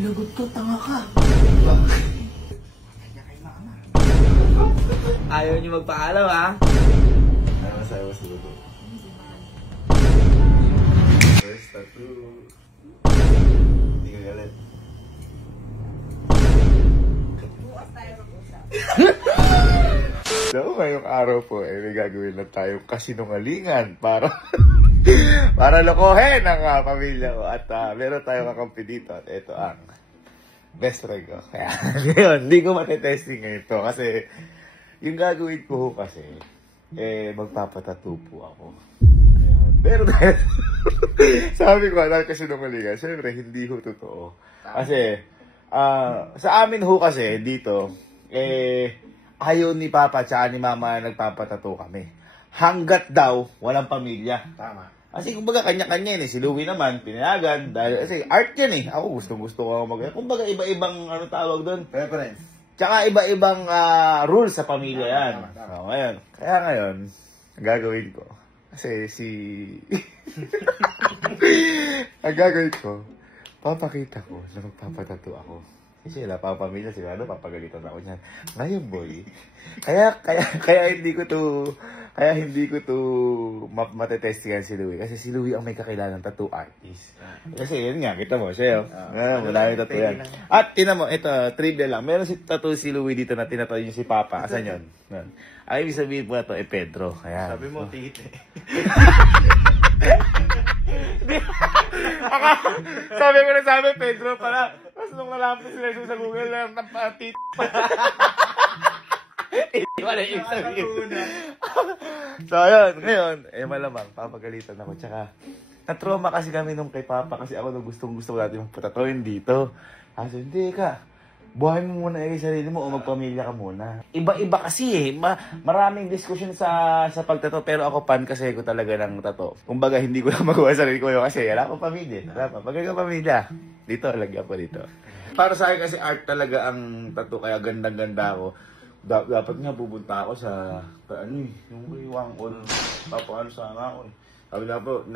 Lagot ka, tanga ka. Ayaw niyo magpaalam, ha? Ano masabi mo sa luto? First tattoo. Hindi ka galit. Bukas tayo mag-usap. So, ngayong araw po, may gagawin na tayong kasinungalingan para para lokohin ang pamilya ko. At meron tayong kakampi dito. At ito ang best friend ko. Kaya, ngayon, hindi ko matetesting ngayon ito. Kasi, yung gagawin ko kasi, magpapatattoo po ako. Ayan. Pero dahil, sabi ko, dahil kasinungalingan, syempre, hindi ho totoo. Kasi, sa amin ho kasi, dito, ayaw ni Papa tsaka ni Mama nagpapatato kami. Hanggat daw, walang pamilya. Tama. Kasi kumbaga kanya-kanya Si Louie naman, pinayagan. Dahil, kasi art yan Ako gusto ko mag... Kumbaga iba-ibang tawag doon. Preference. Tsaka iba-ibang rules sa pamilya yan. Tama. So, ngayon. Kaya ngayon, ang gagawin ko. Kasi ang gagawin ko, papakita ko na magpapatato ako. Kasi wala pa pamilya, sigurado papagalitan ako niyan. Ngayon, boy. Kaya hindi ko to matetestigan si Louie. Kasi si Louie ang may kakilanang tattoo artist. Kasi yun nga, kita mo, siya. Wala yung tattoo yan. At tinan mo, ito, trivia lang. Meron si tattoo si Louie dito na tinatato niya si Papa. Asan yun? Ang ibig sabihin po na to, Pedro. Ayan. Sabi mo, tingit Sabi ko na sabi, Pedro pala. Tapos nung nalampot sila sa Google na napatit. Hindi wala yung sabihin. So, ayun. Ngayon, malamang, papagalitan ako. Tsaka, na-trauma kasi kami nung kay Papa kasi ako nung gusto natin magpatatuin dito. Kasi, hindi ka. Buhay mo muna yung sarili mo o magpamilya ka muna. Iba-iba kasi maraming diskusyon sa pagtato. Pero ako fan kasi ko talaga ng tato. Kumbaga, hindi ko lang magawa sa sarili ko yun kasi wala akong pamilya. Pag ka pamilya, dito, lagyan ko dito. Para sa akin kasi art talaga ang tato. Kaya gandang-ganda ako. Dapat nga pupunta ako sa yung iwang ko. Papaano sana ako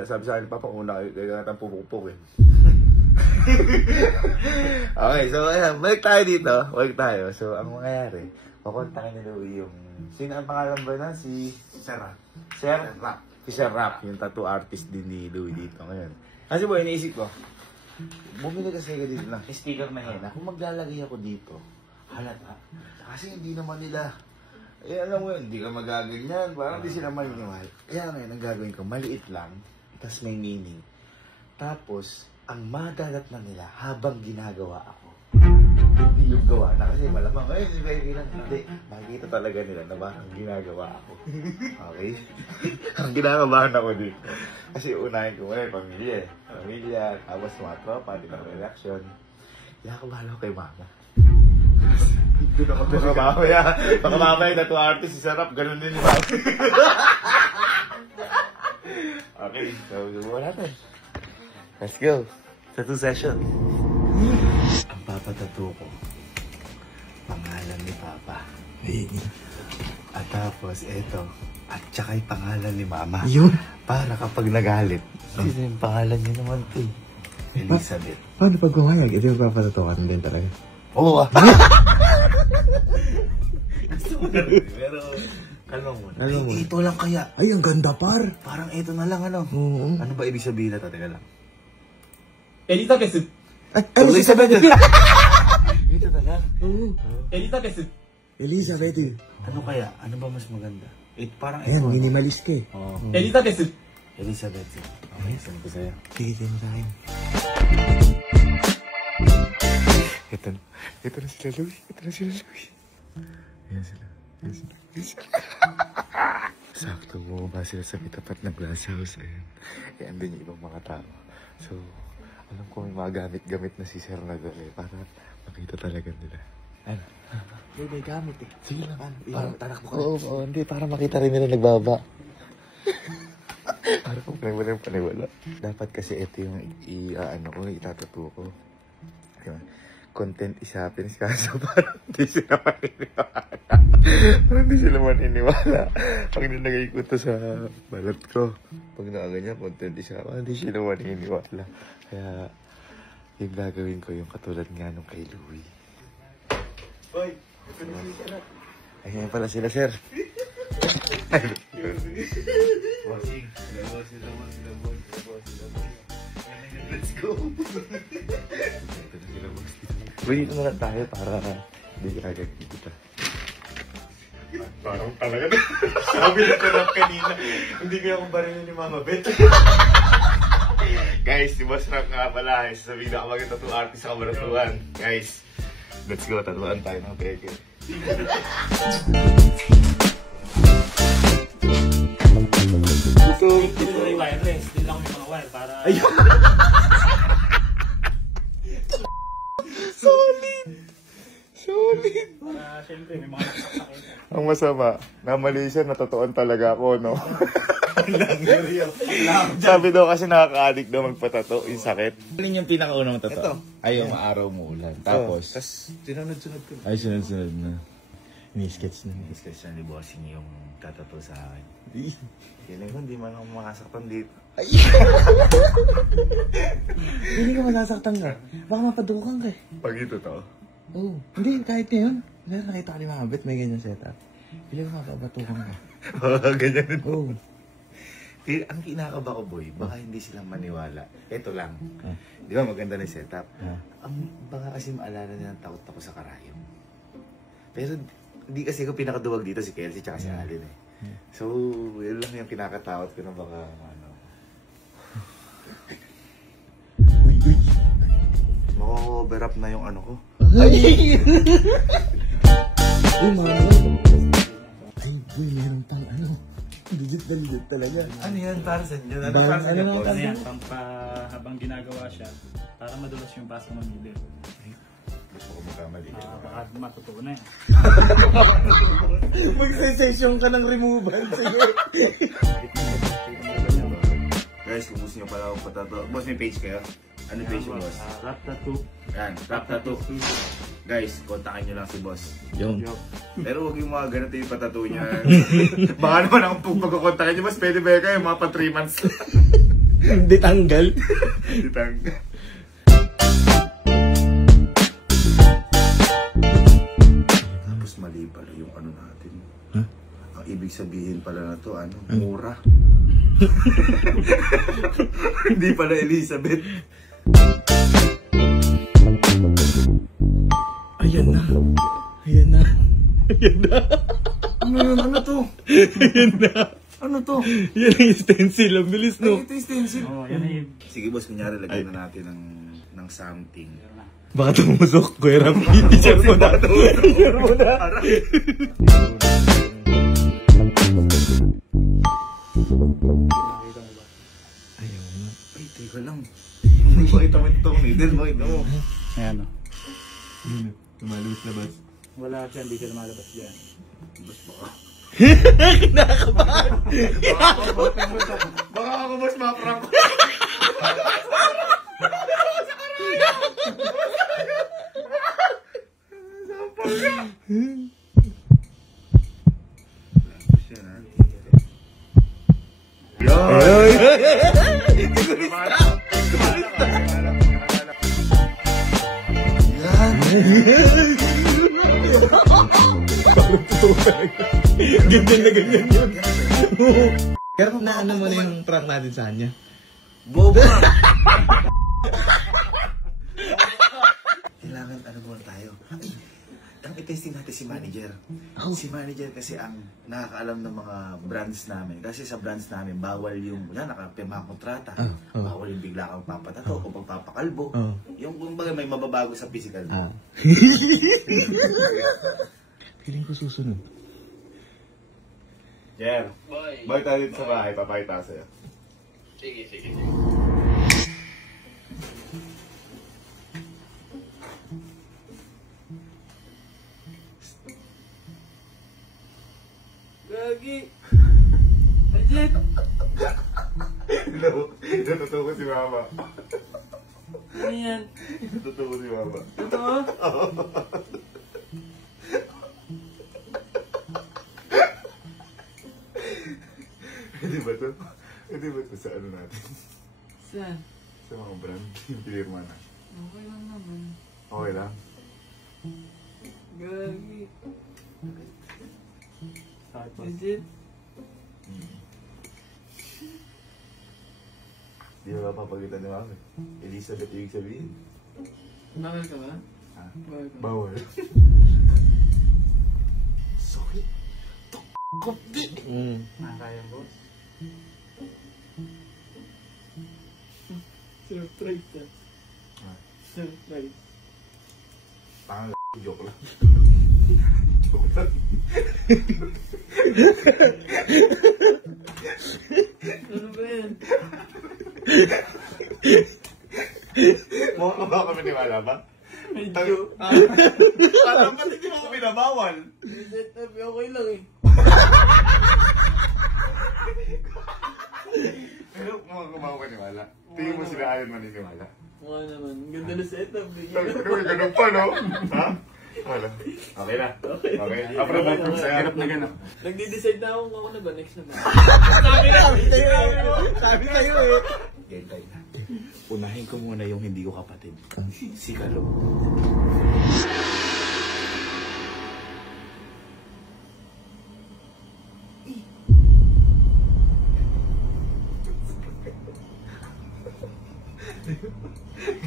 Sabi sa akin, Papa, una kayo natang pupukpuk Okay, so ayan, balik tayo dito. So, ang mangyayari, kukontakin ni Louie yung... Sino ang pangalan ba na? Si Sir Rap. Si Sir Rap, yung tattoo artist din ni Louie dito ngayon. Kasi boy, iniisip ko, bumili kasi ka dito ng sticker na henna. Kung maglalagay ako dito, halata. Kasi hindi naman nila... alam mo yun, hindi ka magaganyan. Parang hindi sila maniniwala. Kaya ngayon, ang gagawin ko, maliit lang, tapos may meaning. Tapos, ang madadatnan nila habang ginagawa ako. Hindi yung gawa na kasi malamang, hindi lang. Hindi, makikita talaga nila na parang ginagawa ako. Okay? Ang ginagabahan ako dito. Kasi unahin ko pamilya. Pamilya, tapos mga tropa, di ba reaction. Kinakabahan ako kay Mama. Doon ako baka mamaya yung tattoo artist, si Sarap, ganun din yung Mama. Okay, so wala natin. Let's go. Tattoo session. Ang papatattoo ko, pangalan ni Papa. At tapos, eto. At saka yung pangalan ni Mama. Yun? Para kapag nagalit. Kasi yung pangalan niya naman ito Elizabeth. Paano pag gumayag? Ito yung papatatukan din talaga. Oo Gusto mo na rin. Pero, kalma muna. Ito lang kaya. Ay, ang ganda par. Parang ito na lang Oo. Ano ba ibig sabihin na ito? Teka lang. Elizabeth. Elizabeth! Ito na lang. Oo. Elizabeth. Elizabeth. Ano kaya? Ano ba mas maganda? Parang Ayan, minimalist ka eh. Oo. Elizabeth. Elizabeth. Okay, saan ko sa'yo? Sige mo sa akin. Ito na sila Louie. Ayan sila. Sakto bumaba sila sa kitapat ng glass house. Ayan din yung ibang mga tao. So, alam ko may mga gamit na si Sir na doon para makita talaga nila. Ano? May gamit eh. Sige lang. Tarak mo ka. Oo, hindi. Para makita rin nila nagbaba. Para kung paniwala. Dapat kasi ito yung itatato ko. Diba? Content is happiness kaso parang hindi sila maniniwala. Pag nilagay ko ito sa balat ko, pag nakaganyan, content is happiness, hindi sila maniniwala. Kaya, Yung gagawin ko yung katulad nga nung kay Louie. Hoy, ito na siya na. Ayan pala sila, sir. Bossing. Let's go. Ito na sila, boss. Uy, dito na lang tayo para hindi agad kita. Parang talaga na. Sabi na sarap kanina. Hindi kaya akong barilin ni Mama Bet. Guys, si Boss Rap nga pala. Sasabihin na ako mag-tattoo artist sa Kamaratuan. Guys, let's go. Tatuan tayo ng peke. Dito na yung wireless. Dito lang yung mga wire para... Ayun! Solid! Solid! Para syempre may mga nasasakit. Ang masama, na Malaysia, natatuan talaga ako, no? Sabi daw kasi nakaka-addict daw magpatato, yung sakit. Ano yung pinakaunang tato? Ito. Ay, yung araw mo ulan. Tapos, Tapos, tinunod-sunod ko. ay, sunod-sunod na. Ini-sketch na. Sketch na ni Bossing yung tatato sa akin. Feeling ko, hindi man ako makasaktan dito. Hindi ka masasaktan ka. Baka mapadukan ka eh. Pag ito to? Oo. Hindi, kahit ngayon. Meron nakita ko ni Mama Bet, may ganyan setup. Pili ko mapabatukan ka. Ganyan din. Oo. Ang kinakaba ko, boy, baka hindi silang maniwala. Ito lang. Di ba maganda na yung setup? Baka kasi maalala nilang takot ako sa karayom. Pero hindi kasi ako pinakaduwag dito si Kelsey tsaka si Alin eh. So, yun lang yung kinakatakot ko na baka ano. Mako-cover up na yung ano ko. Uy, Mama. Ay, boy, meron pang ano. Legit na legit talaga. Ano yan? Para sa inyo? Ano para sa inyo, boss? Ano yan? Habang ginagawa siya, para madulas yung paso ng bibig. Gusto ko magkamali. Baka matutuo na yan. Mag-sensation ka ng removal. Sige. Guys, kung gusto nyo pala akong patato. Boss, may page kayo? Ano page yung boss? Rap tattoo. Yan, Rap Tattoo. Guys, kontakin nyo lang si boss. Yung. Pero huwag yung mga ganito yung patato niya. Baka naman ako pagkakontakin nyo, boss, pwede ba kayo mga pa 3 months? Hindi tanggal. Ditang. Tapos mali pala yung ano natin. Huh? Ang ibig sabihin pala na to, ano, mura. Hindi pala Elizabeth. Ayan na. Ayan na. Ayan na. Ano yun? Ano to? Ayan na. Ano to? Yan ang stencil. Ang bilis, no? Ito yung stencil. Oo, yan ay... Sige boss, kunyari lagyan na natin ng something. Baka tumusok, Kuya Ram. I-share mo na. I-share mo na. Ayaw na. Ay, teka lang. Makita mo itong needle, makita mo. Ayan o. Tumalabas na ba? Wala siya, hindi siya lumalabas dyan. Boss, baka. Kinakabahan. Baka ako boss, maprank ko. Ganyan na ganyan yun. Pero na ano mo na yung prank natin sa kanya? Bobo! Kailangan ano muna tayo. Ay, ang i-testing natin si manager. Si manager kasi ang nakakaalam ng mga brands namin. Kasi sa brands namin, bawal yung nakapirma kontrata. Bawal yung bigla kang papatato o pagpapakalbo. Yung kumbaga may mababago sa physical mo. Feeling ko susunod. Jer, balik tayo dito sa bahay. Papakita ko sa'yo. Sige. Gagi! Legit! Natutuwa ko si mama. Ano yan? Natutuwa ko si mama. Totoo? Hindi ba to? Hindi ba to sa ano natin? Saan? Sa mga brand. Yung pinirma na. Okay lang naman. Okay lang. Gagi. Sakit ba? Legit. Di ba papagitan ni Mami? Elizabeth ibig sabihin. Bakal ka ba? Ha? Bakal ka? Bawal. Sorry. Kopdi! Nakakaya, boss. Surprise ka. Ha? Surprise. Tangan joke lang. Joke lang. Ano ba yan? Mukha ka ba kami niwala ba? Medyo. Parang ba't hindi mo ako binabawal? Legit na, okay lang eh. Pero mukha ka niwala. Tingin mo sila ayaw maniniwala. Mukha naman. Ganda na setup. Ganun pa, no? Ha? Wala. Okay na. Okay. Approve mo from sa'yo. Ganap na ganap. Nagde-decide na ako kung ako na ba next na ba. Sabi sa'yo eh. Gentay na. Unahin ko muna yung hindi ko kapatid. Si Kalo.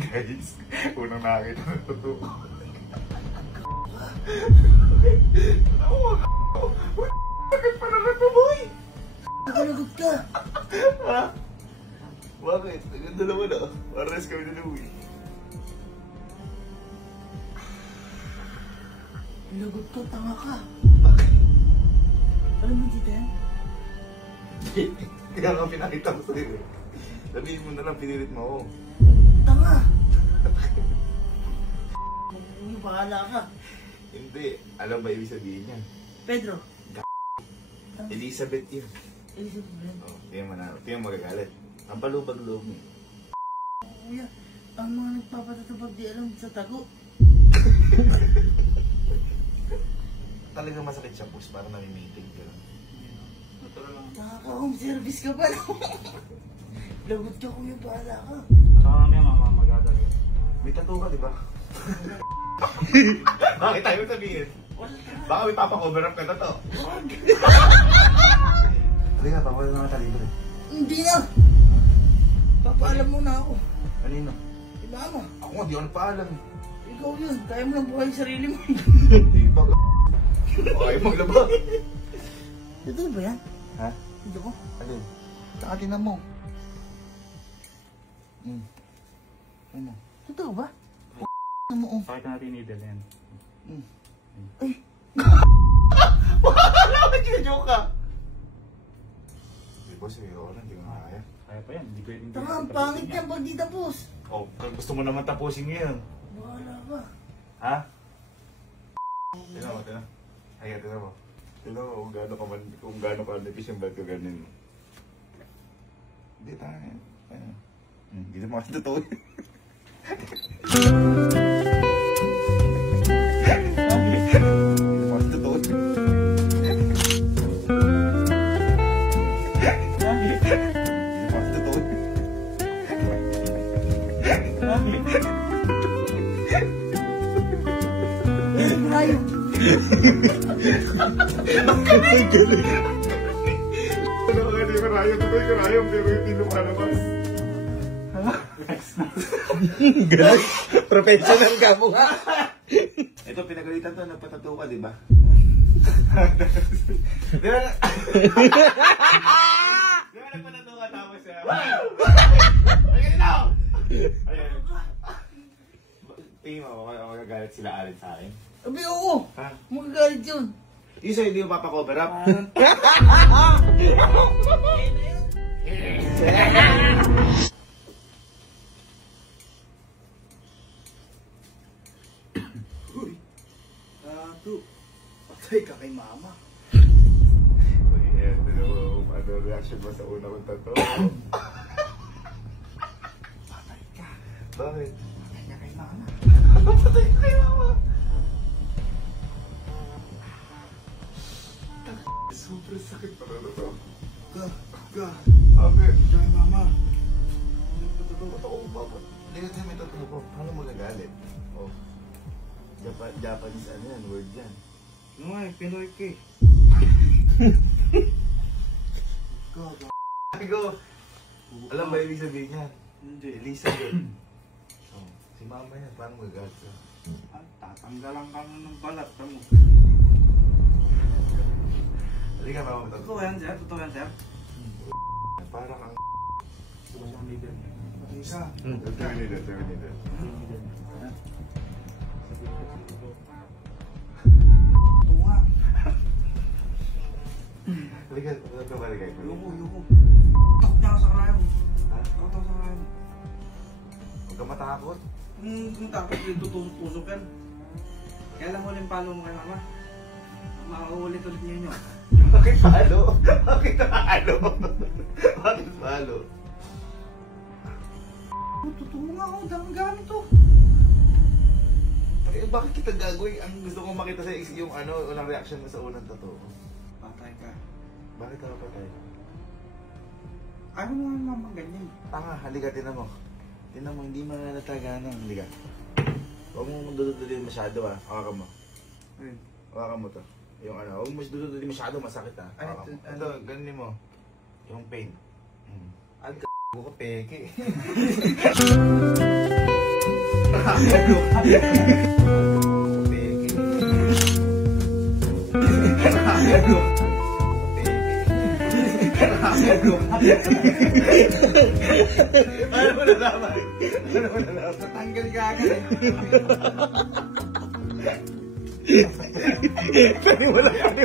Guys, unang nakakita ng totoo. Bakit pa na ito, boy? Nakalagot ka. Ha? Bakit? Ang ganda naman ah. Pares kami na Louie. Lagot ka, tanga ka. Bakit? Alam mo dito yan? Kaya nga pinakita ko sa'yo eh. Sabihin mo na lang, pinilit mo ako. Tanga. Yung bahala ka. Hindi. Alam ba ibig sabihin niya? Pedro. Elizabeth yun. Elizabeth ba yan? Oh, tingnan mo magagalit. Ang palubag loob mo. Kuya, ang mga nagpapatatubag di alam sa tago. Talagang masakit siya, boss. Parang nami-meeting ka lang. Natural lang. Nakaka-home service ka pa, no? Lagot ka, kuya, bahala ka. Saka mamaya mamamagada yun. May tattoo ka, di ba? Bakit tayo sabihin? Wala. Baka may papakover up ka na to. Halika, papawala na kita libre. Hindi na. Papaalam mo na ako. Kanino? Iba mo. Ako nga, di ako nagpaalam. Ikaw yun. Kaya mo lang buhay yung sarili mo. Di ba? Okay, maglaba. Ito ba yan? Ha? Ito ko. Alin? Takatin na mo. Ano? Totoo ba? Ano mo? Sakit na natin needle yan. Ay. Wala ka, kinajoke ka. Di ba, sige ako lang, di ko kaya. Kaya pa yan, hindi pwedeng Tanga, ang pangit yan pag di tapos. Oh, gusto mo naman tapusin ngayon. Bahala ka. Ha? Tignan mo, tignan. Ay, tignan mo. Tignan mo kung gaano ka nipis yung ba't ko ganin mo. Hindi, tayo yan. Ayun. Hindi naman kasi totoo. Hindi naman kasi totoo. Hindi naman kasi totoo. Hayop. Ano ka, di ko rayong, pero hindi lumalabas. Galing. Professional ka mo nga. Ito, pinagalitan to, nagpatato ka, di ba? Di ba? Di ba nagpatato ka tapos siya? Ay, ganito! Ayan. Tingin mo, magagalit sila Alin sa akin. Abi, oo. Ha? Magagalit yun. Yung sa'yo, hindi mo papakover up? Uy. Tato. Patay ka kay mama. Ayan, ano reaction mo sa una kong tato? Patay ka. Bakit? Patay ka kay mama. Patay ka kay mama. Sobrang sakit pa na to. Ka. Bakit? Kay mama. Ba't ako umabot? Hindi kasi may totoo ko. Paano magagalit? Oh. Japanese ano yan, word yan. Ano nga eh, Pinoy ka eh. Go! Alam ba ibig sabihin yan? Hindi. Elizabeth. Oh, si mama yan, paano magagalit ka? Tatanggalan ka ng balat. Tamo. Halika mama. Totoo yan, sir? Totoo yan, sir? Parang ang... Isa. Terminator. Totoo nga. Halika, balik kayo. Yuko. Takot niya ka sa karayo. Ha? Takot ako sa karayo. Huwag ka matakot. Kung takot dito, tusok yan. Kaya lang ulit palo mo kay mama. Makaulit ulit niya nyo. Bakit palo? Bakit palo? Bakit palo? Totoo nga ako, daming gamit to. Eh, bakit kita gagawin? Ang gusto kong makita sa yung ano, unang reaction mo sa unang totoo. Patay ka. Bakit ako patay? Ayaw mo nga naman ganyan. Tanga, halika, tinan mo. Tinan mo, hindi mananataga na. Halika. Huwag mo dududulin masyado ah. Hawakan mo. Ayun. Hawakan mo to. Yung ano, huwag mo dududulin masyado, masakit ah. Ay, Hawakan mo. ito, Ito, ganin mo. Yung pain. Ang ko peke. Ano mo nalaman? Ano mo nalaman? Natanggal ka agad eh.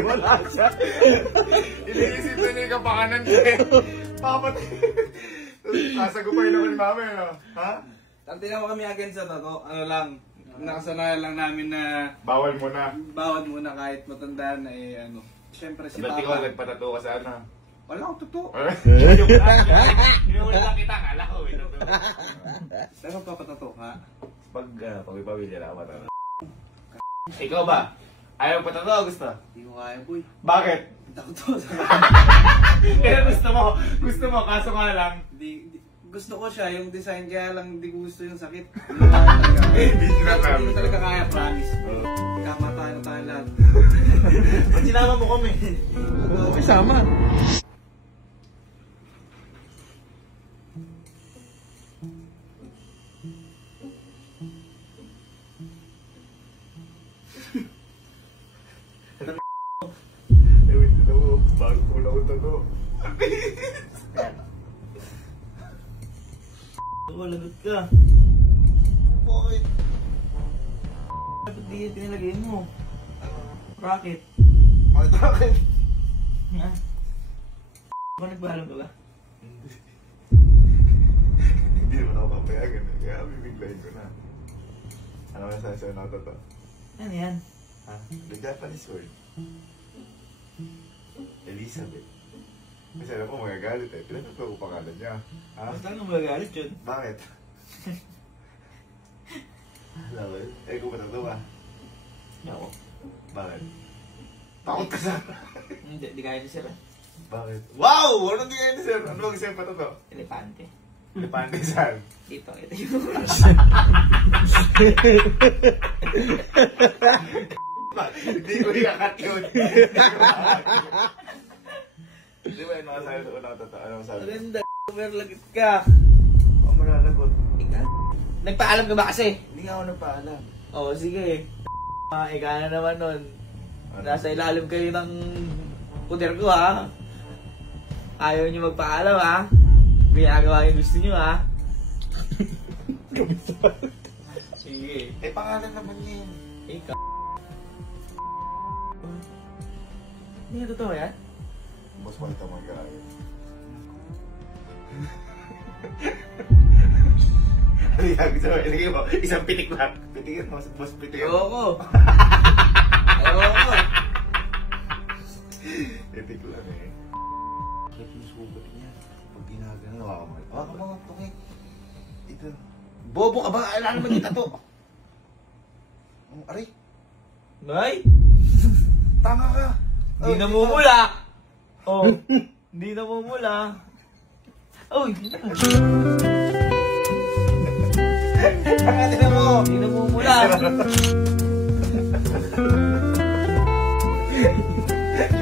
Wala siya. Iniisip na niya yung kapakanan siya eh. Papatay. Nasagupay naman ni mama eh. Ha? Tantinan mo kami again sa to. Ano lang, nakasanayan lang namin na Bawal mo na. bawal muna kahit matanda na eh ano. Siyempre si Dati ko Papa. nagpatato ka sa ano. Wala akong totoo. Yung lang kita, kala ko. Pero papatato ka. Pag pag-ipamilya na ako matanda. Ikaw ba? Ayaw patato o gusto? Hindi ko kaya boy. Bakit? Takot to. Kaya gusto mo, kaso nga lang. Gusto ko siya, yung design kaya lang hindi ko gusto yung sakit. Hindi Hindi ko talaga kaya, promise. Kamatayan na tayo lahat. Ba't sinama mo kami? May sama. Eh, wait, ito mo. Bago ko lang ito to. Lagot ka. Bakit? Ba't di yan pinalagay mo? Rocket. Bakit? Ha? Ba nagbahalam ka ba? Hindi naman ako papayagan eh. Kaya bibiglayin ko na. Ano ka sa sa'yo na ito to? Ano yan? Ha? The Japanese word. Elizabeth. Kasi alam ko magagalit eh. Pinagpapag ko pangalan niya. Ha? Basta nang magagalit yun. Bakit? Alam mo, eh kung matatawa. Ako. Bakit? Takot ka sa... Hindi, di kaya ni sir. Bakit? Wow! Anong di kayo ni sir? Ano ang sir pa to? Elepante. Lepante saan? Dito, ito yung... Hindi ko iakat yun. Di ba yun nakasabi doon na totoo? Anong sabi? Maganda, pero lagit ka. Ako mananagot. Ikaw. Nagpaalam ka ba kasi? Hindi nga ako nagpaalam. Oo, sige. Ikaw na naman nun. Nasa ilalim kayo ng puder ko ha. Ayaw nyo magpaalam ha. Ginagawa yung gusto nyo ha. Sige. Eh pangalan naman niya yun. Ikaw. Hindi nga totoo yan? Mas malita mo gaya. Ilagay mo, isang pitik lang. Pitikin mo, boss pitikin mo. Ayoko. Ayoko. Pitik lang eh. Bakit yung sugat niya? Pag ginagano, hawakan mo nga tukik. Ito. Bobo ka ba? Alam naman yung tato. Aray, Nay? tanga ka. Hindi namumula. Oh. Hindi namumula. Oh, hindi na.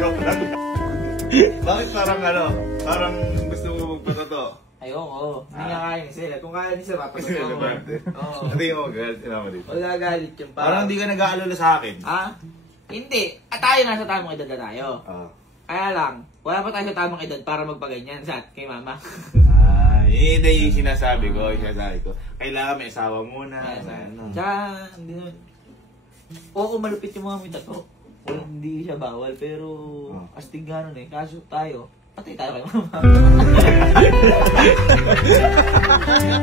Joke lang. Bakit parang gusto mo magpatato? Ayoko. Hindi nga kaya ni Sir. Kung kaya ni Sir, Kasi papasok ako. relevante. Oo. Hindi mo magalit, sinama dito. Magagalit yun. Parang hindi ka nag-aalala sa akin. Ha? Hindi. At tayo nasa tamang edad na tayo. Kaya lang, wala pa tayo sa tamang edad para magpaganyan sa kay mama. Hindi yung sinasabi ko. Kailangan may asawa muna. Tsaka, hindi naman. Oo, malupit yung mga may tato. Hindi siya bawal, pero astig gano'n eh. Kaso tayo, patay tayo kay mama.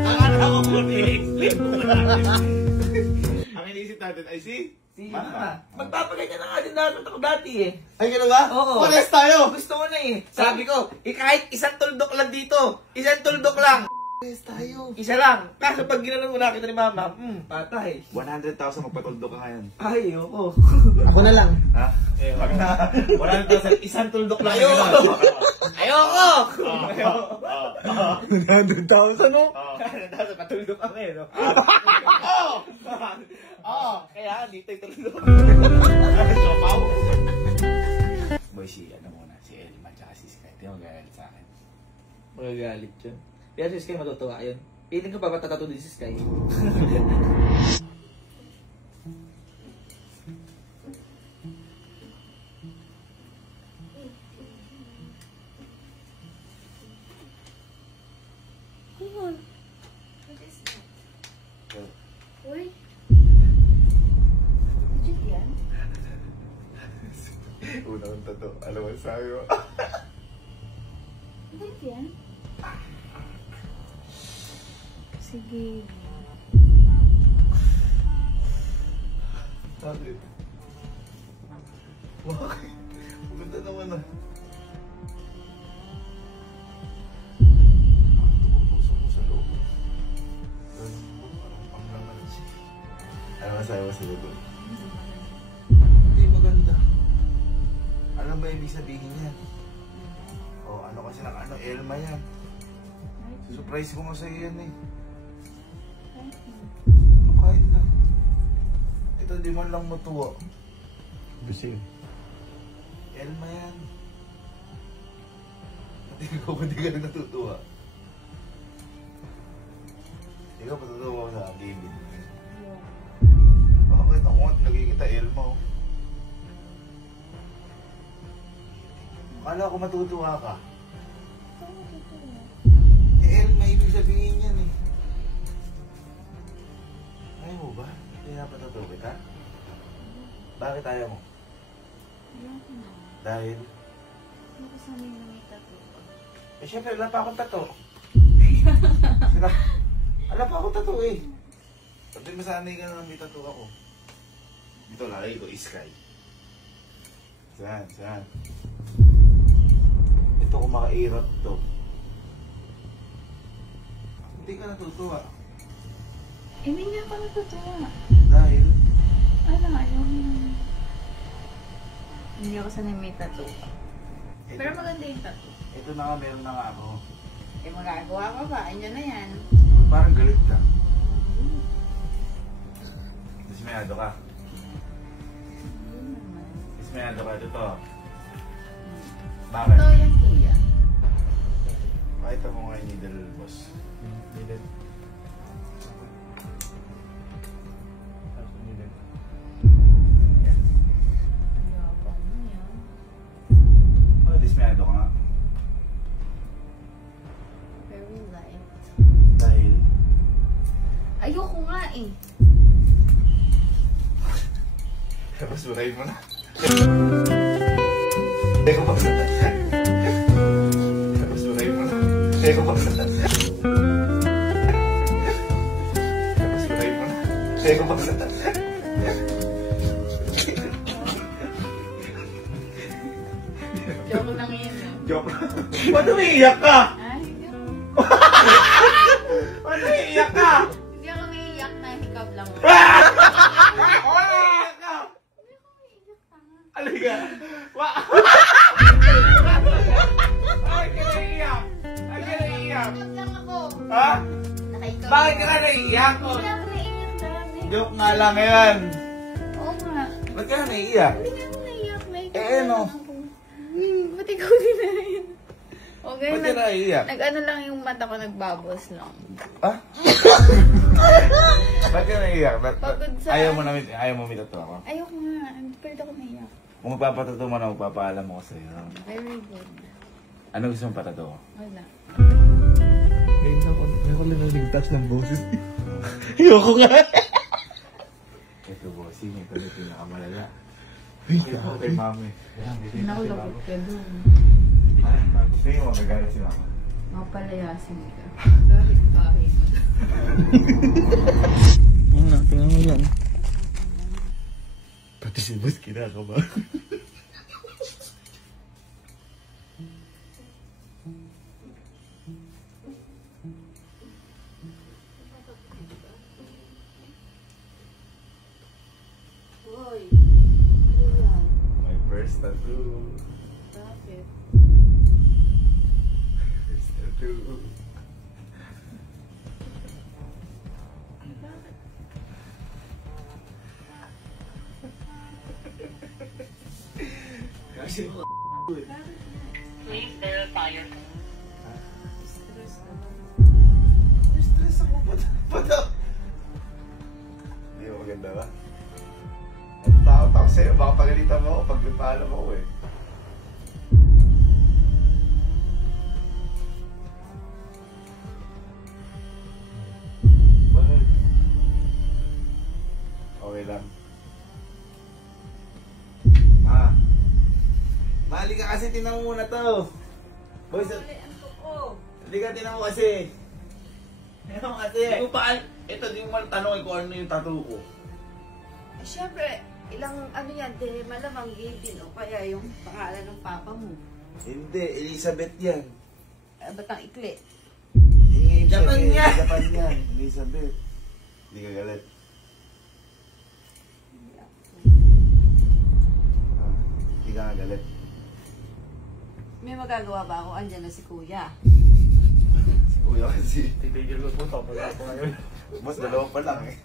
Akala ko kung i-explain mo natin. Ang inisip natin ay si Mama. Magpapaganyan na nga din natin ako dati eh. Ay, gano'n ba? Oo. Pares tayo! Gusto ko na eh. Sabi ko, kahit isang tuldok lang dito. Isang tuldok lang. Pares tayo. Isa lang. Kaso pag ginanong mo nakita ni mama, patay. 100,000 magpatuldok ka ngayon. Ay, ayoko. Ako na lang. Ha? Wag na. 100,000, isang tuldok lang. Ayoko! Ayoko! 100,000 no? Nasa patuldok kami, no? Kaya dito yung tuldok. Boy, si Elma tsaka si Sky. Di mo gagalit sa akin. Magagalit yun. Pero si Sky matutuwa yun. Piling ko papatatato din si Sky. What is that? Uy. Legit yan? Unang tato. Alam mo, sabi mo. Legit yan? Sige. Bakit? Bakit? Maganda naman ah. Tumupuso mo sa loob. Ang naman siya. Ano masabi mo sa loob? Hindi maganda. Alam ba ibig sabihin yan? O ano kasi Elma yan. Surprise ko nga sa'yo yan eh. Makain na. Ito di man lang matuwa. Busing. Elma yan. Pati ko hindi ka rin natutuwa. Ikaw patutuwa ko sa David. Bakit ako nga nagkikita Elma oh. Akala ko matutuwa ka. Elma ibig sabihin yan eh. Ayaw mo ba? Hindi na patutuwa kita? Bakit ayaw mo? Ayoko na. Dahil? Ayoko sanay na may tattoo. Eh syempre, wala pa akong tato. Wala pa akong tato eh. Sabi masanay ka na may tato ako. Dito lagi ko, Sky. Saan? Ito kung makairap to. Hindi ka natutuwa. Hindi nga ako natutuwa. Dahil? Ayoko na. Hindi ako sanay may tattoo. Pero maganda yung tattoo. Ito na nga, meron na nga ako. Eh magagawa ka ba? Andiyan na yan. Parang galit ka. Dismayado ka. Hindi naman. Dismayado ka. Ito to. Ito Bakit? yan kuya. Pakita mo nga yung needle, boss. Needle. Yan. Yabang mo yan. Dismayado ka nga. Very light. Dahil? Ayoko nga eh. Tapos burahin mo na. Teko pa. Tapos burahin mo na. Teko pa. Tapos burahin mo na. Teko pa. Joke lang yun eh. Joke. Ba't umiiyak ka? Ay, hindi ako. Ba't umiiyak ka? Hindi ako naiiyak na hikab lang. Umiiyak ka! Hindi ako naiiyak tanga. Aliga! Ay, ka naiiyak! Ay, ka naiiyak! Hikab lang ako. Ha? Nakaikab. Bakit ka na naiiyak? Hindi ako naiiyak dami. Joke nga lang yan. Oo nga. Ba't ka na naiiyak? Hindi ako naiyak. May ano? Ba't ikaw din na yun? Okay, Ba't ka naiiyak? nag-ano lang yung mata ko, nagbubbles lang. Ha? Ba't ka naiiyak? Pagod sa- Ayaw mo mitato ako? Ayoko nga. Pilit ako naiyak. Kung magpapatato mo na, magpapaalam ako sa'yo. Very good. Ano gusto mong patato? Wala. Ngayon ko lang nagligtas ng boses. Ayoko nga. Ito, bossing. Ito na pinakamalala. Ay, Ito kay mami. Nakulakot ka doon. Tingin mo, magagalit si mama. Mapalayasin ka. Bakit bahay mo? Tingnan mo yan. Pati si boss kinakaba. Hoy. Ano yan? My first tattoo. Bakit? First tattoo. Kasi Please verify your Stress na. stress ako pa. Hindi mo maganda ba? Ang takot ako sa'yo, baka pagalitan mo ako pag nagpaalam ako eh. Bakit? Okay lang. Mali ka kasi, tinan mo muna to. Boys, hindi ka tinan mo kasi. Tinan mo kasi. Di mo pa, ito, di mo tanong kung ano yung tattoo ko. Siyempre, ilang ano yan, malamang Gavin o kaya yung pangalan ng papa mo. Hindi, Elizabeth yan. Ba't ang ikli? Japan yan! Japan yan, Elizabeth. Hindi ka galit. Hindi ka nga galit. May magagawa ba ako? Andyan na si kuya. Si Kuya kasi. Titigil ko po. Tapos ako ngayon. Boss, dalawa pa lang eh.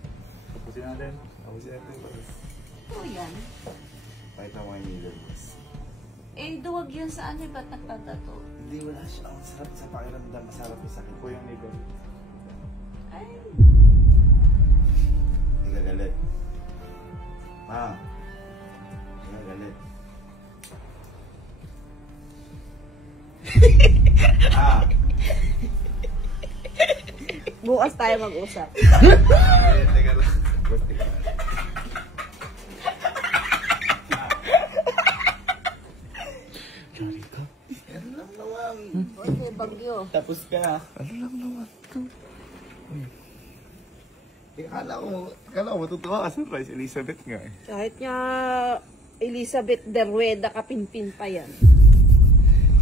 Tapusin natin. Ako si Ate, boss. Oo yan. Pakita mo yung needle, boss. Eh, duwag yan sa ano, ba't nagtatato? Hindi, wala siya. Ang sarap sa pakiramdam. Masarap yung sakit. Ito yung neighbor. Ay, Hindi ka galit. Ma. Hindi ka galit. bukas tayo mag-usap. Teka lang. Boss, teka lang. Sorry ka. Yan lang naman. Okay, bagyo. Tapos ka. Ano lang naman to? Akala ko matutuwa ka surprise, Elizabeth nga eh. Kahit nga Elizabeth de Rueda kapinpin pa yan.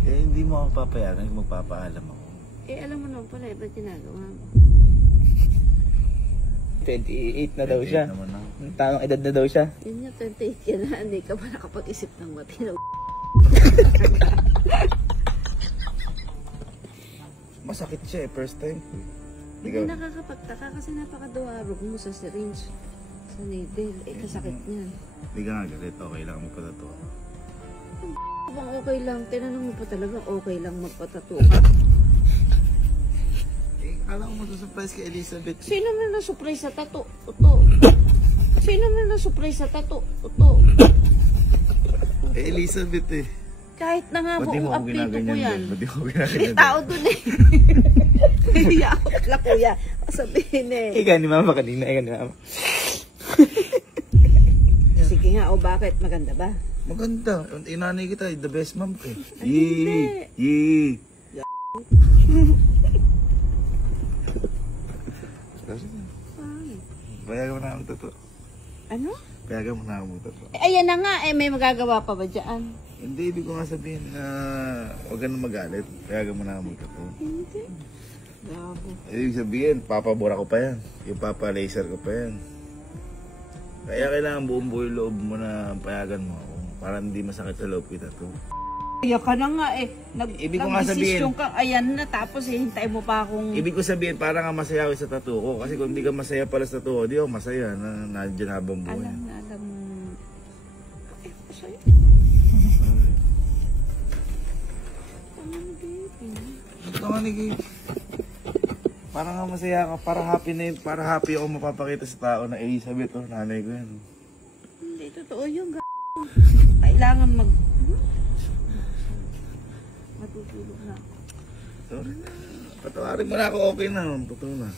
Eh, hindi mo ako papayagan kung magpapaalam ako. Eh, alam mo naman pala, ba't ginagawa mo? 28 na daw siya. Naman na. Tamang edad na daw siya. Yun nga, 28 yan na, hindi ka pa nakapag-isip ng matino. Masakit siya eh, first time. Hindi nakakapagtaka kasi napakaduwarog mo sa syringe. Sa needle, eh kasakit niyan. Hindi ka nga galit, okay lang magpatato. Bang okay lang, tinanong mo pa talaga okay lang magpatato ka? Eh, akala ko masusurprise kay Elizabeth. Sino na na-surprise sa tato? Uto. Sino na na-surprise sa tato? Uto. Eh, Elizabeth eh. Kahit na nga Ba't di mo buong ako apito ko ginaganyan yan. doon? Ba't di mo ako May ginaganyan tao dun eh. Kaya ako pala kuya. Sabihin eh. Ika ni mama kanina. Ika ni mama. Sige nga, o bakit? Maganda ba? Maganda. Inanay kita, the best mom ko. Yee! Yee! Payagan mo na akong tato. Ano? Payagan mo na akong tato. Eh, ayan na nga, eh may magagawa pa ba dyan? Hindi, ibig ko nga sabihin na huwag ka na magalit. Payagan mo na akong tato. Hindi. Bravo. Ibig sabihin, papabura ko pa yan. Yung papa-laser ko pa yan. Kaya kailangan buong buo yung loob mo na payagan mo ako. Para hindi masakit sa loob kita to. Kaya ka na nga eh. Ibig ko nga sabihin. Nag-desisyon ka, ayan na, tapos hintay mo pa akong... Ibig ko sabihin, para nga masaya ako sa tattoo ko. Kasi kung hindi ka masaya pala sa tattoo ko, di ako masaya na nandiyan habang buhay. Alam mo. Eh, masaya. Ito nga ni Gabe. Para nga masaya ka, para happy na yun, para happy ako mapapakita sa tao na Elizabeth, oh, nanay ko yan. Hindi, totoo yung kailangan matutulog na. Sorry na. Patawarin mo na ako, okay na. Totoo na.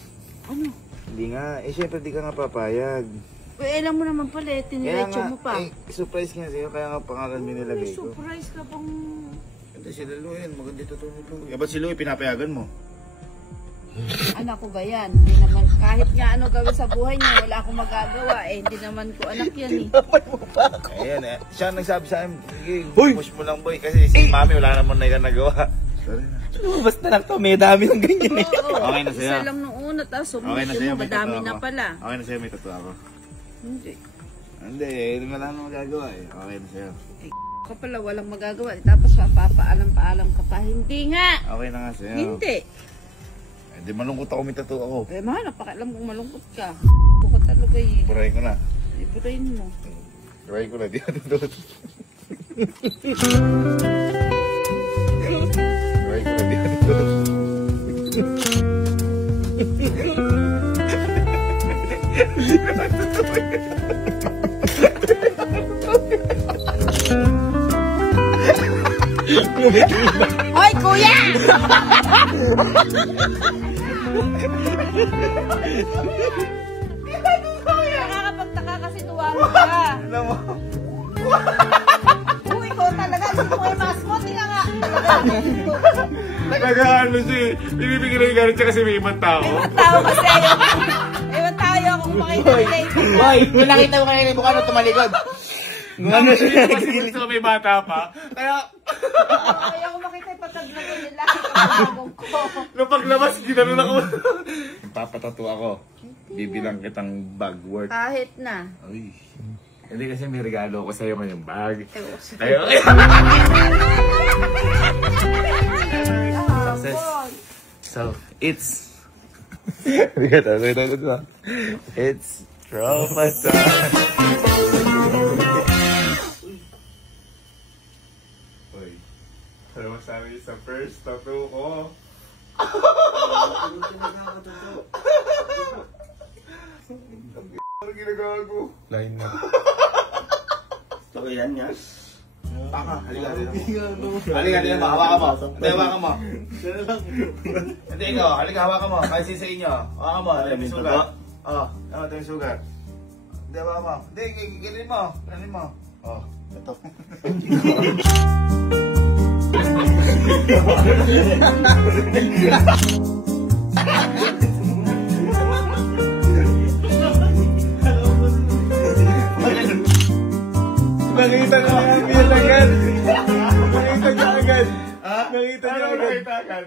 Ano? Hindi nga. Eh, syempre di ka nga papayag. Eh, alam mo naman pala, tiniretso mo pa. Eh, surprise nga sa'yo, kaya nga pangalan mo nilagay May ko. surprise ka pang... Hindi, si Lalo yan. Maganda totoo ni Louie. Ba't si Louie pinapayagan mo? Anak ko ba yan? Hindi naman, kahit nga ano gawin sa buhay niya, wala akong magagawa eh. Hindi naman ko anak yan eh. Ayan eh. Siya ang nagsabi sa akin, sige, push mo lang boy. Kasi si mami wala naman na yung nagawa. Sorry na. Basta lang to, may dami ng ganyan eh. Oo, Okay na sa'yo. isa lang nung una, tapos Okay na sumunod sa'yo, mo, may madami tattoo na ako. pala. Okay na sa'yo, may tattoo ako. Hindi. Hindi, wala naman magagawa eh. Okay na sa'yo. Ka pala, walang magagawa. Tapos papaalam-paalam ka pa. Hindi nga. Okay na nga sa'yo. Hindi. Hindi malungkot ako, may tattoo ako. Eh, mahal, napakialam kung malungkot ka. Ako ka talaga eh. Burahin ko na. Iburahin mo. Burahin ko na, di ako tattoo. Burahin ko na, di ako tattoo. Hoy, kuya! Nakakapagtaka kasi tuwaro ka. Alam mo? Uy, ikaw talaga. Gusto mo yung mask mo? Tingnan nga. Nag-ano siya, binibigyan na yung galit siya kasi may ibang tao. Tao kasi. Ewan tayo kung makita nila. Boy, kung nakita mo kanina yung mukha na tumalikod. Ano siya? Kasi gusto ko may bata pa. Kaya, Ayaw ko makita yung patag na ko nila. Kapagabog ko. nung paglabas, ginanon ako. Papatato ako. Bibilang kitang bag worth. Kahit na. Ay. Hindi kasi may regalo ko sa'yo ngayong bag. Ewan. Tayo. Success. So, it's... It's trauma time. Uy, ano masabi sa first tattoo ko? Ano ginagawa ko? Line na. So, yan nga. Paka, halika dito. Halika dito, hawakan mo. Hindi, hawakan mo. Hindi, ikaw, halika, hawakan mo. Kasi sa inyo. Hawakan mo, ito yung sugat. Oo, ito yung sugat. Hindi, hawakan mo. Hindi, gilin mo. Gilin mo. Oo, ito. Nakita ko ang feel agad. Nakita niya agad. Ha? Nakita niya agad. Nakita agad.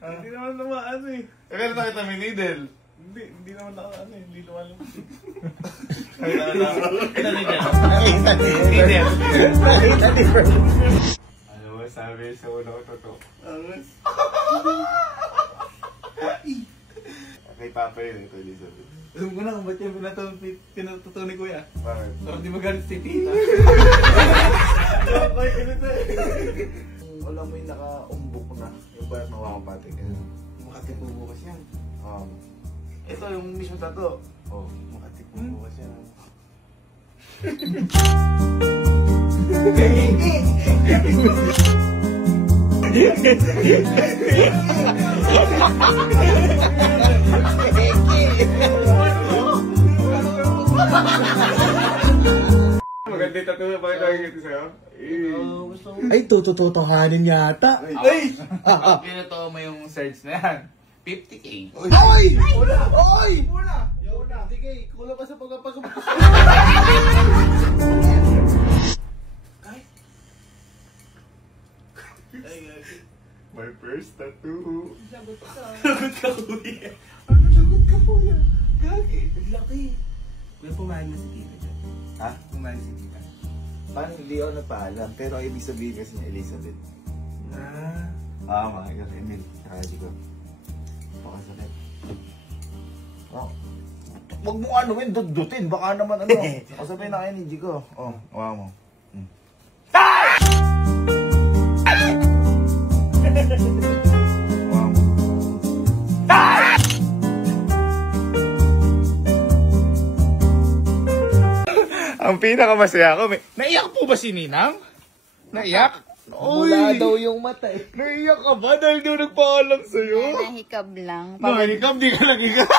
Hindi naman namaan eh. Pero nakita may needle. Hindi naman nakaan eh. Hindi naman naman. Nakita niya. Nakita niya. Ano ba sabi sa una ko totoo? Kay Papa yun ito, Elizabeth. Alam ko na kung ba't yung pinatuto ni Kuya. Bakit? Para di magalit si Tita. Wala mo yung naka-umbok na. Yung bayat na wakang patik. Makati po bukas yan. Ito yung mismo tato. Oh. Makati po bukas yan. Maganda yung tato na pakita sa'yo. Ay, tutututuhanin yata. Ay! Pinatawa mo yung search na yan. 50K. Oy! Oy! Muna! Sige, kulang pa sa pagpapagpapag. My first tattoo. Lagot ka. Lagot ka, Kuya. Ano lagot ka po yan? Gagi. Ang laki. Kuya, pumahin na si Tita dyan. Ha? Pumahin si Tita. Paano hindi ako nagpaalam? Pero ibig sabihin kasi ni Elizabeth. Mga ikaw, Emil. Kaya ko. Pakasakit. Oh. Huwag mo ano yun, dudutin. Baka naman ano. Kasabay na kayo ni Jigo. Oh, hawa mo. Ang pinakamasaya ko, naiyak po ba si Ninang? Naiyak? Mula daw yung mata eh. Naiyak ka ba dahil daw nagpaalam sa'yo? Nahikab lang. Nahikab, di ka nagikab.